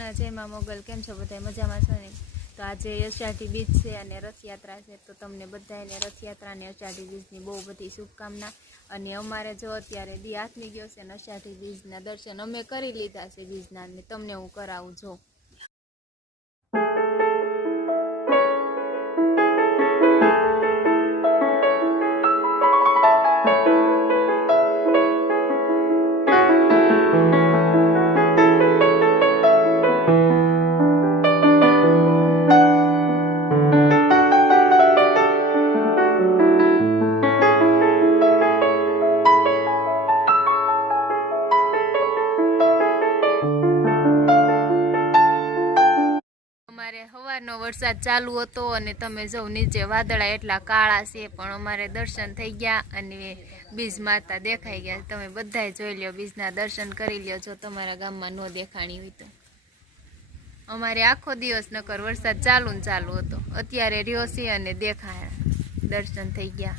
મોગલ કેમ છો? બધા મજામાં છો ને? તો આજે અષાઢી બીજ છે અને રથયાત્રા છે, તો તમને બધાને રથયાત્રા અને અષાઢી બીજની બહુ બધી શુભકામના. અને અમારે જો અત્યારે દી હાથમી ગયો છે અને અષાઢી બીજના દર્શન અમે કરી લીધા છે બીજના તમને હું કરાવું જો. અમારે સવારનો વરસાદ ચાલુ હતો અને તમે જો નીચે વાદળા એટલા કાળા છે, પણ અમારે દર્શન થઈ ગયા અને બીજ માતા દેખાઈ ગયા. તમે બધાય જોઈ લ્યો, બીજના દર્શન કરી લ્યો, જો તમારા ગામમાં ન દેખાણી હોય તો. અમારે આખો દિવસ નકર વરસાદ ચાલુ ને ચાલુ હતો. અત્યારે રહ્યો છે અને દેખાયા. દર્શન થઈ ગયા.